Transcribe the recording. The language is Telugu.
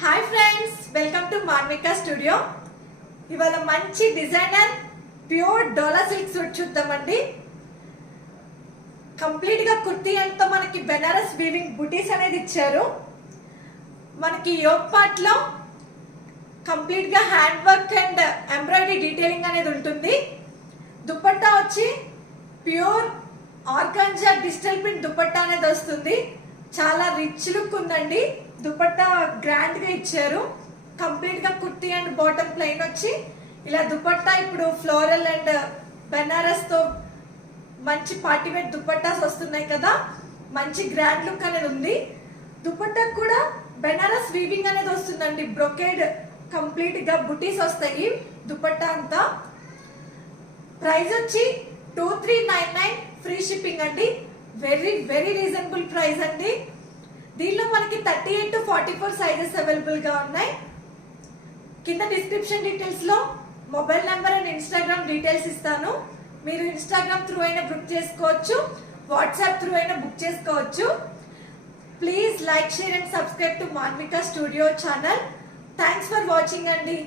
Hi friends, welcome to Marmika studio. ఇవాళ మంచి designer pure Dola silk suit చూద్దామండి. కంప్లీట్ గా కుర్తీ అంతా మనకి బెనారస్ వీవింగ్ బుటీస్ అనేది ఇచ్చారు. మనకి యోగ్ పార్ట్ లో కంప్లీట్ గా hand work and embroidery detailing అనేది ఉంటుంది. దుపట్టా వచ్చి pure organza digital print dupatta అనేది వస్తుంది. చాలా రిచ్ లుక్ ఉందండి. దుపట్టా గ్రాండ్ గా ఇచ్చారు. కంప్లీట్ గా కుర్తీ అండ్ బాటమ్ ప్లెయిన్ వచ్చి ఇలా దుపట్టా ఇప్పుడు ఫ్లోరల్ అండ్ బెనారస్ తో మంచి పార్టీ వేర్ దుపట్టాస్ వస్తున్నాయి కదా, మంచి గ్రాండ్ లుక్ అనేది ఉంది. దుపట్టా కూడా బెనారస్ వీవింగ్ అనేది వస్తుందండి. బ్రొకేడ్ కంప్లీట్ గా బుటీస్ వస్తాయి దుపట్టా అంతా. ప్రైస్ వచ్చి 2399 ఫ్రీ షిప్పింగ్ అండి. వెరీ వెరీ రీజనబుల్ ప్రైస్ అండి. దీనిలో మనకి 38 to 44 సైజెస్ అవైలబుల్ గా ఉన్నాయి. కింద డిస్క్రిప్షన్ డీటెయిల్స్ లో mobile number and Instagram details ఇస్తాను. మీరు ఇన్స్టాగ్రామ్ త్రూ అయినా బుక్ చేసుకోవచ్చు, వాట్సాప్ త్రూ అయినా బుక్ చేసుకోవచ్చు. Please like, share and subscribe to Marmika studio channel. Thanks for watching అండి.